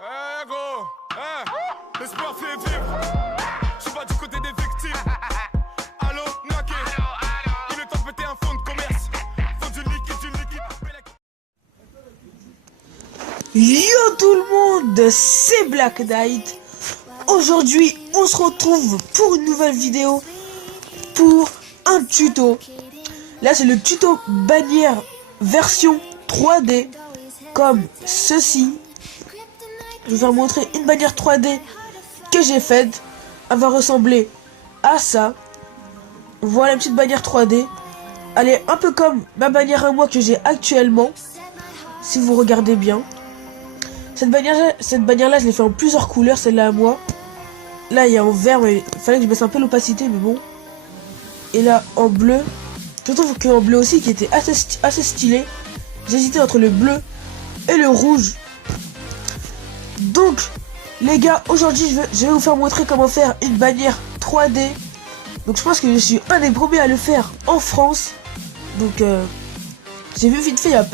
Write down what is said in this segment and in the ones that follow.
Eh gros, l'espoir fait vivre. Je suis pas du côté des victimes. Allô, Naké. Il est temps de péter un fonds de commerce. Faut du liquide. Yo tout le monde, c'est Black Knight. Aujourd'hui, on se retrouve pour une nouvelle vidéo, pour un tuto. Là, c'est le tuto bannière version 3D, comme ceci. Je vais vous montrer une bannière 3D que j'ai faite. Elle va ressembler à ça. Voilà une petite bannière 3D. Elle est un peu comme ma bannière à moi que j'ai actuellement, si vous regardez bien. Cette bannière là, je l'ai fait en plusieurs couleurs, celle-là à moi. Là, il y a en vert, mais il fallait que je baisse un peu l'opacité, mais bon. Et là, en bleu. Je trouve qu'en bleu aussi, qui était assez stylé. J'hésitais entre le bleu et le rouge. Donc, les gars, aujourd'hui, je vais vous faire montrer comment faire une bannière 3D. Donc, je pense que je suis un des premiers à le faire en France. Donc, j'ai vu vite fait, il n'y a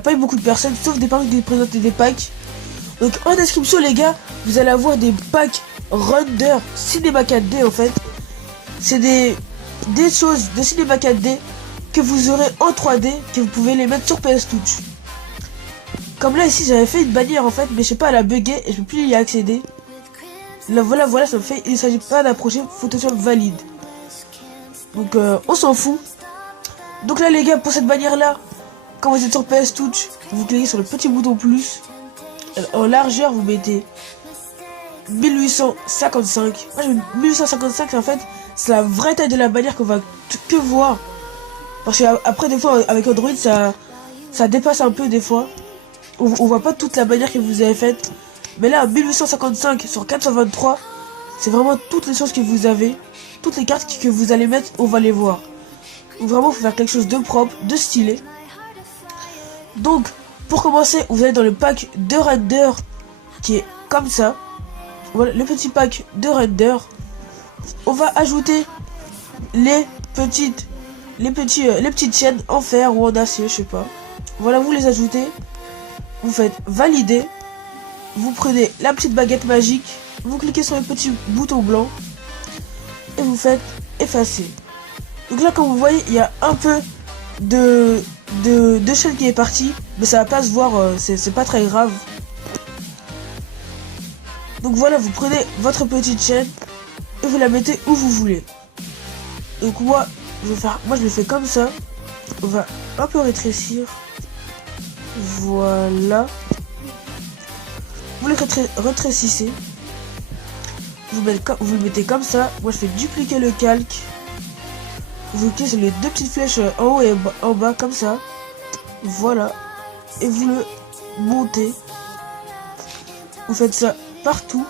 pas eu beaucoup de personnes, sauf des personnes qui présentaient des packs. Donc, en description, les gars, vous allez avoir des packs Render Cinema 4D, en fait. C'est des choses de Cinema 4D que vous aurez en 3D, que vous pouvez les mettre sur PS Touch. Comme là, ici, j'avais fait une bannière, en fait, mais je sais pas, elle a bugué et je peux plus y accéder. Là, voilà, ça me fait, il ne s'agit pas d'approcher Photoshop valide. Donc, on s'en fout. Donc là, les gars, pour cette bannière-là, quand vous êtes sur PS Touch, vous cliquez sur le petit bouton plus. En largeur, vous mettez 1855. Moi, je mets 1855, en fait, c'est la vraie taille de la bannière qu'on va que voir. Parce que après, des fois, avec Android, ça dépasse un peu des fois. On voit pas toute la bannière que vous avez faite. Mais là, 1855 sur 423, c'est vraiment toutes les choses que vous avez. Toutes les cartes que vous allez mettre, on va les voir. Donc vraiment, il faut faire quelque chose de propre, de stylé. Donc, pour commencer, vous allez dans le pack de render qui est comme ça. Voilà, le petit pack de render. On va ajouter les petites chaînes en fer ou en acier, je sais pas. Voilà, vous les ajoutez. Vous faites valider. Vous prenez la petite baguette magique. Vous cliquez sur le petit bouton blanc. Et vous faites effacer. Donc là, comme vous voyez, il y a un peu de chaîne qui est partie. Mais ça va pas se voir, c'est pas très grave. Donc voilà, vous prenez votre petite chaîne. Et vous la mettez où vous voulez. Donc moi, je le fais comme ça. On va un peu rétrécir. Voilà. Vous le rétrécissez. Vous le mettez comme ça. Moi, je fais dupliquer le calque. Vous cliquez sur les deux petites flèches en haut et en bas, comme ça. Voilà. Et vous le montez. Vous faites ça partout.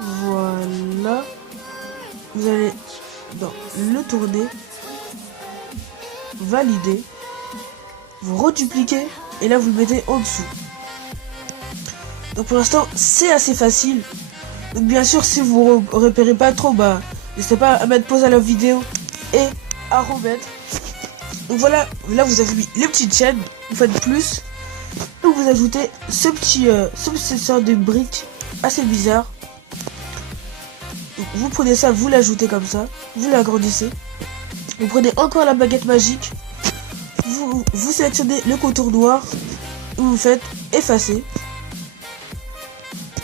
Voilà. Vous allez dans le tourner. Valider. Vous redupliquez. Et là, vous le mettez en dessous. Donc pour l'instant, c'est assez facile. Donc bien sûr, si vous repérez pas trop, bah n'hésitez pas à mettre pause à la vidéo et à remettre. Donc voilà, là vous avez mis les petites chaînes, vous faites plus. Et vous ajoutez cette sorte de brique assez bizarre. Donc vous prenez ça, vous l'ajoutez comme ça, vous l'agrandissez. Vous prenez encore la baguette magique. Vous sélectionnez le contour noir. Et vous faites effacer.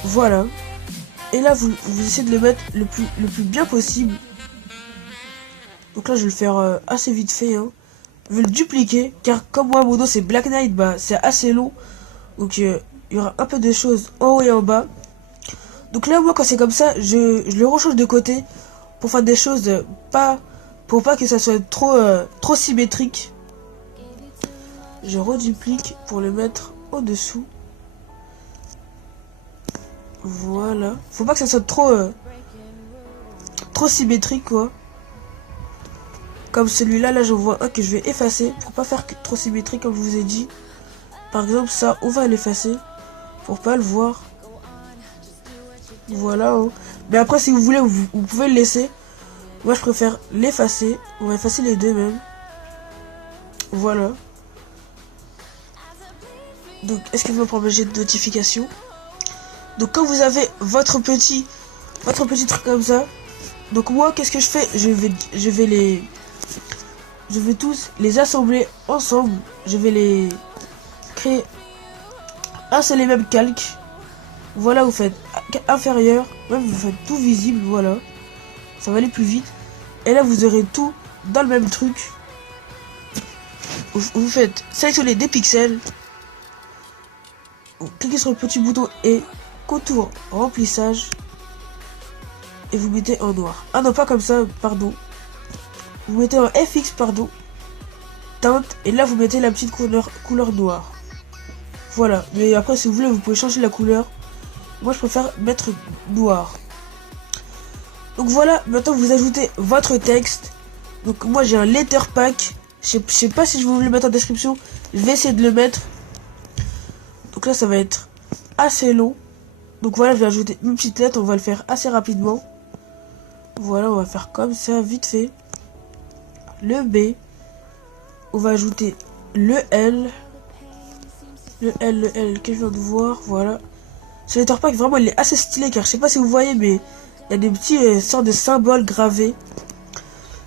Voilà. Et là, vous essayez de le mettre le plus bien possible. Donc là, je vais le faire assez vite fait. Hein. Je vais le dupliquer. Car comme moi, mon dos, c'est Black Knight, bah, c'est assez long. Donc, il y aura un peu de choses en haut et en bas. Donc là, moi, quand c'est comme ça, je le rechange de côté. Pour faire des choses pour pas que ça soit trop symétrique. Je reduplique pour le mettre au-dessous. Voilà. Faut pas que ça soit trop symétrique, quoi. Comme celui-là, là, je vois un que je vais effacer pour pas faire trop symétrique, comme je vous ai dit. Par exemple, ça, on va l'effacer pour pas le voir. Voilà. Oh. Mais après, si vous voulez, vous pouvez le laisser. Moi, je préfère l'effacer. On va effacer les deux même. Voilà. Donc, excusez-moi pour le jet de notification. Donc, quand vous avez votre petit truc comme ça, donc moi, qu'est-ce que je fais? Je vais tous les assembler ensemble. Je vais les créer un seul et même calque. Voilà, vous faites inférieur, même vous faites tout visible, voilà. Ça va aller plus vite. Et là, vous aurez tout dans le même truc. Vous faites sélectionner des pixels. Vous cliquez sur le petit bouton et contour remplissage. Et vous mettez en noir. Ah non, pas comme ça, pardon. Vous mettez en FX, pardon. Teinte. Et là, vous mettez la petite couleur noire. Voilà. Mais après, si vous voulez, vous pouvez changer la couleur. Moi, je préfère mettre noir. Donc voilà, maintenant vous ajoutez votre texte. Donc moi j'ai un letter pack. Je sais pas si je vais vous le mettre en description. Je vais essayer de le mettre. Donc là ça va être assez long. Donc voilà, je vais ajouter une petite lettre. On va le faire assez rapidement. Voilà, on va faire comme ça, vite fait. Le B. On va ajouter le L. Le L que je viens de voir. Voilà. Ce letter pack vraiment il est assez stylé. Car je sais pas si vous voyez mais... il y a des petits sortes de symboles gravés.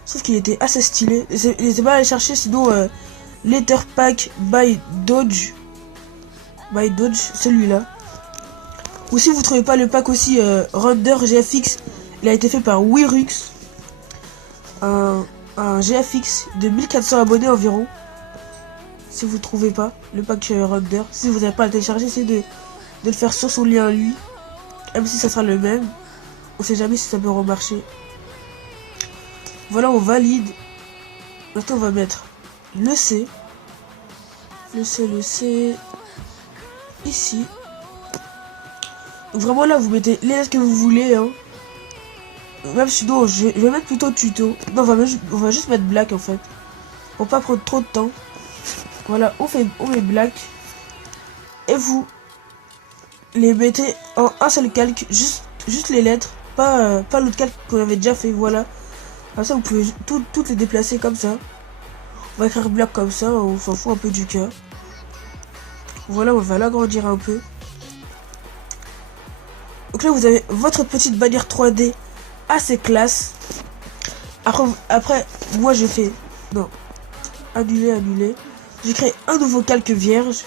Sauf qu'il était assez stylé. N'hésitez pas à aller chercher sinon Letter Pack by Dodge. By Dodge, celui-là. Ou si vous trouvez pas le pack aussi Render GFX, il a été fait par Wirux. Un GFX de 1400 abonnés environ. Si vous trouvez pas le pack Render. Si vous n'avez pas à le télécharger, essayez de le faire sur son lien lui. Même si ça sera le même. On sait jamais si ça peut remarcher. Voilà, on valide. Maintenant, on va mettre le C. Le C. Ici. Donc vraiment là, vous mettez les lettres que vous voulez. Hein. Même sinon, je vais mettre plutôt tuto. Non, on va juste mettre black en fait. Pour pas prendre trop de temps. Voilà, on met black. Et vous les mettez en un seul calque. Juste les lettres. Pas l'autre calque qu'on avait déjà fait, voilà. Comme ça, vous pouvez toutes les déplacer comme ça. On va écrire black comme ça, on s'en fout un peu du cœur. Voilà, on va l'agrandir un peu. Donc là, vous avez votre petite bannière 3D assez classe. Après moi, je fais... Non. Annuler. Je crée un nouveau calque vierge.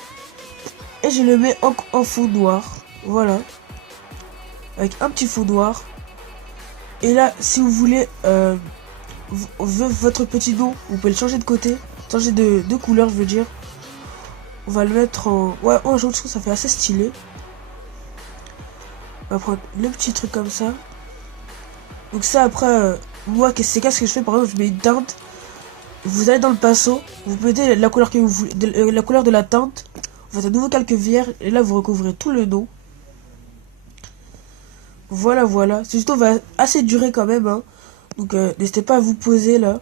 Et je le mets en fond noir. Voilà. Avec un petit fond noir. Et là, si vous voulez votre petit nom, vous pouvez le changer de côté. Changer de couleur, je veux dire. On va le mettre en... ouais, en jaune, je trouve que ça fait assez stylé. On va prendre le petit truc comme ça. Donc ça, après, moi, c'est qu'est-ce que je fais? Par exemple, je mets une teinte. Vous allez dans le pinceau. Vous mettez la couleur que vous voulez, la couleur de la teinte. Vous faites un nouveau calque vierge. Et là, vous recouvrez tout le nom. Voilà. Ce tuto va assez durer quand même. Hein. Donc, n'hésitez pas à vous poser là.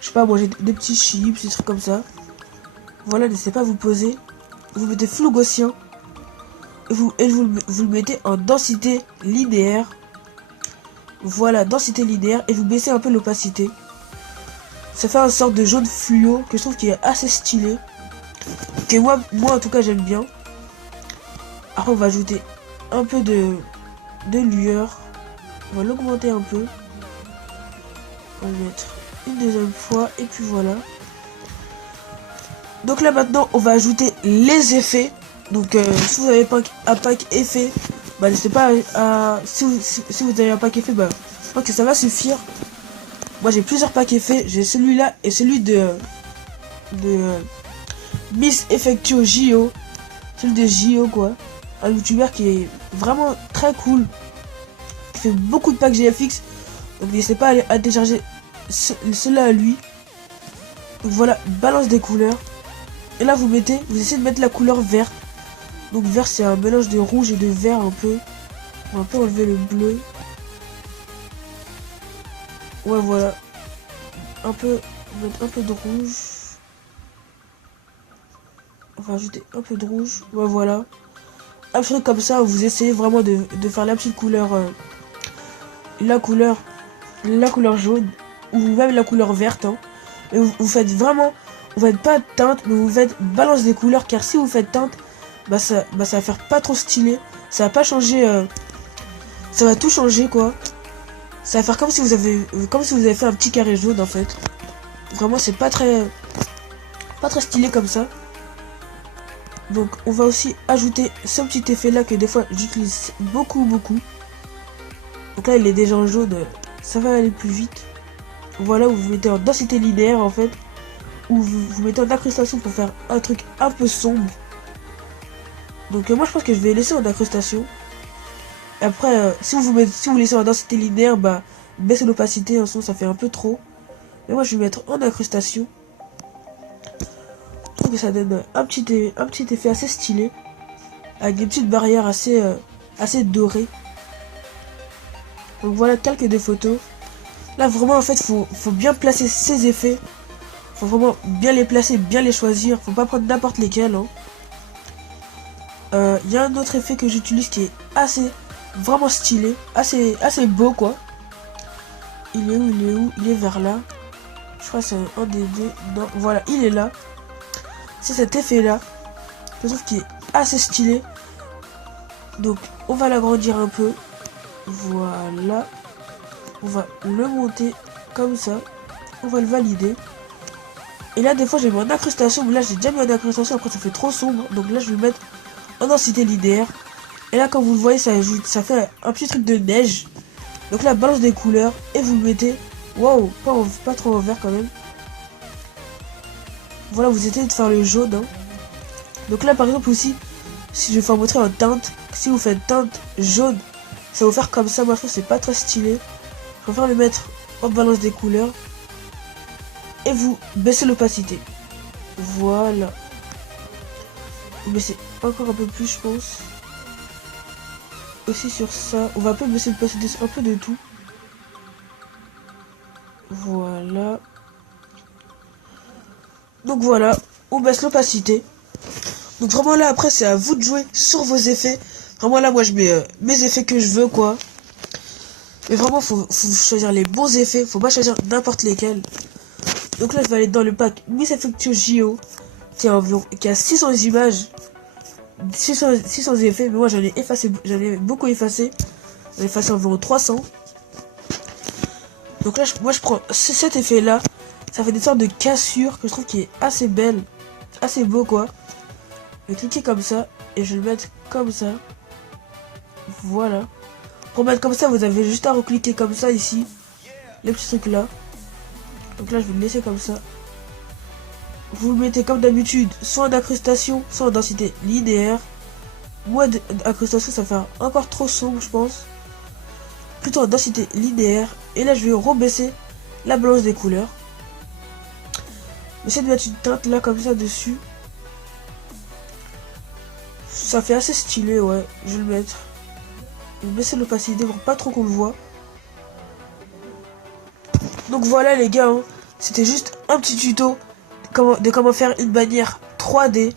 Je sais pas, manger des petits chips, des trucs comme ça. Voilà, n'hésitez pas à vous poser. Vous mettez flou gaussien. Et vous le mettez en densité linéaire. Voilà, densité linéaire. Et vous baissez un peu l'opacité. Ça fait une sorte de jaune fluo que je trouve qui est assez stylé. Que moi en tout cas, j'aime bien. Après, on va ajouter un peu de lueur. On va l'augmenter un peu. On va le mettre une deuxième fois. Et puis voilà. Donc là maintenant, on va ajouter les effets. Donc si vous avez un pack effet, bah n'hésitez pas à... Si vous avez un pack effet, bah je pense que ça va suffire. Moi j'ai plusieurs packs effets. J'ai celui-là et celui de Miss Effectio JO. Celui de JO quoi. Un youtubeur qui est vraiment très cool. Qui fait beaucoup de packs GFX. Donc n'hésitez pas à télécharger cela à lui. Donc voilà, balance des couleurs. Et là vous essayez de mettre la couleur verte. Donc vert c'est un mélange de rouge et de vert un peu. On va un peu enlever le bleu. Ouais voilà. On va mettre un peu de rouge. On va ajouter un peu de rouge. Ouais voilà. Un truc comme ça, vous essayez vraiment de faire la petite couleur. La couleur jaune. Ou même la couleur verte. Hein. Et vous faites vraiment vous faites pas teinte, mais vous faites balance des couleurs, car si vous faites teinte, ça va faire pas trop stylé. Ça va pas changer, ça va tout changer quoi. Ça va faire comme si vous avez fait un petit carré jaune en fait. Vraiment c'est pas très stylé comme ça. Donc on va aussi ajouter ce petit effet là que des fois j'utilise beaucoup. Donc là il est déjà en jaune, ça va aller plus vite. Voilà, où vous mettez en densité linéaire en fait, où vous mettez en incrustation pour faire un truc un peu sombre. Donc moi je pense que je vais laisser en incrustation. Après si vous laissez en densité linéaire, bah baissez l'opacité, en son ça fait un peu trop. Mais moi je vais mettre en incrustation. Je trouve que ça donne un petit effet assez stylé, avec des petites barrières assez dorées. Donc voilà quelques des photos. Là vraiment en fait faut bien placer ces effets. Faut vraiment bien les placer, bien les choisir. Faut pas prendre n'importe lesquels. Y a un autre effet que j'utilise qui est vraiment stylé, assez beau quoi. Il est où? Il est vers là. Je crois que c'est un des deux. Non, voilà, il est là. C'est cet effet là. Je trouve qu'il est assez stylé. Donc on va l'agrandir un peu. Voilà. On va le monter comme ça. On va le valider. Et là des fois j'ai mis en incrustation. Mais là j'ai déjà mis en incrustation. Après ça fait trop sombre. Donc là je vais le mettre en densité linéaire. Et là comme vous le voyez ça fait un petit truc de neige. Donc là balance des couleurs. Et vous le mettez. Waouh, pas trop en vert quand même. Voilà, vous essayez de faire le jaune. Donc là par exemple aussi, si je vais vous montrer en teinte, si vous faites teinte jaune, ça va vous faire comme ça. Moi je trouve que c'est pas très stylé. Je préfère le mettre en balance des couleurs. Et vous baissez l'opacité. Voilà. Vous baissez encore un peu plus je pense. Aussi sur ça, on va un peu baisser l'opacité, un peu de tout. Voilà. Donc voilà, on baisse l'opacité. Donc vraiment là après c'est à vous de jouer sur vos effets. Vraiment là moi je mets mes effets que je veux quoi. Mais vraiment faut choisir les bons effets, faut pas choisir n'importe lesquels. Donc là je vais aller dans le pack Miss Effectio JO qui a 600 images, 600 effets, mais moi j'en ai beaucoup effacé. J'en ai effacé environ 300. Donc là moi je prends cet effet là. Ça fait des sortes de cassures que je trouve qui est assez belle, assez beau quoi. Je vais cliquer comme ça et je vais le mettre comme ça. Voilà. Pour mettre comme ça, vous avez juste à recliquer comme ça ici. Les petits trucs là. Donc là je vais le laisser comme ça. Vous le mettez comme d'habitude, soit en incrustation, soit en densité linéaire. Moi d'incrustation ça fait encore trop sombre je pense. Plutôt en densité linéaire. Et là je vais rebaisser la balance des couleurs. J'essaie de mettre une teinte là comme ça dessus. Ça fait assez stylé, ouais. Je vais le mettre. Je vais baisser l'opacité pour pas trop qu'on le voit. Donc voilà les gars, c'était juste un petit tuto de comment faire une bannière 3D.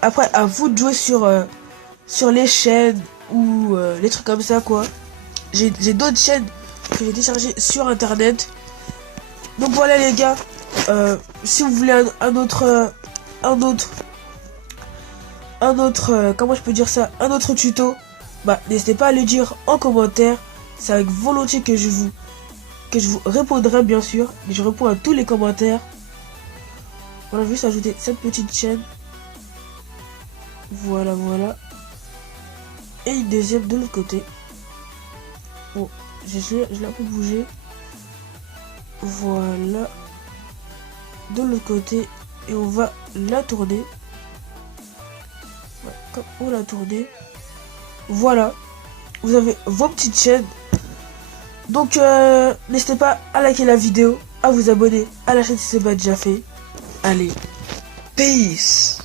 Après à vous de jouer sur les chaînes ou les trucs comme ça quoi. J'ai d'autres chaînes que j'ai téléchargées sur internet. Donc voilà les gars. Si vous voulez un autre comment je peux dire ça, un autre tuto, bah n'hésitez pas à le dire en commentaire. C'est avec volontiers que je vous répondrai bien sûr. Et je réponds à tous les commentaires. Voilà, juste ajouter cette petite chaîne. Voilà. Et une deuxième de l'autre côté. Bon, je l'ai un peu bougé. Voilà. De l'autre côté. Et on va la tourner. Ouais, comme on l'a tourné. Voilà. Vous avez vos petites chaînes. Donc n'hésitez pas à liker la vidéo, à vous abonner à la chaîne si ce n'est pas déjà fait. Allez, peace.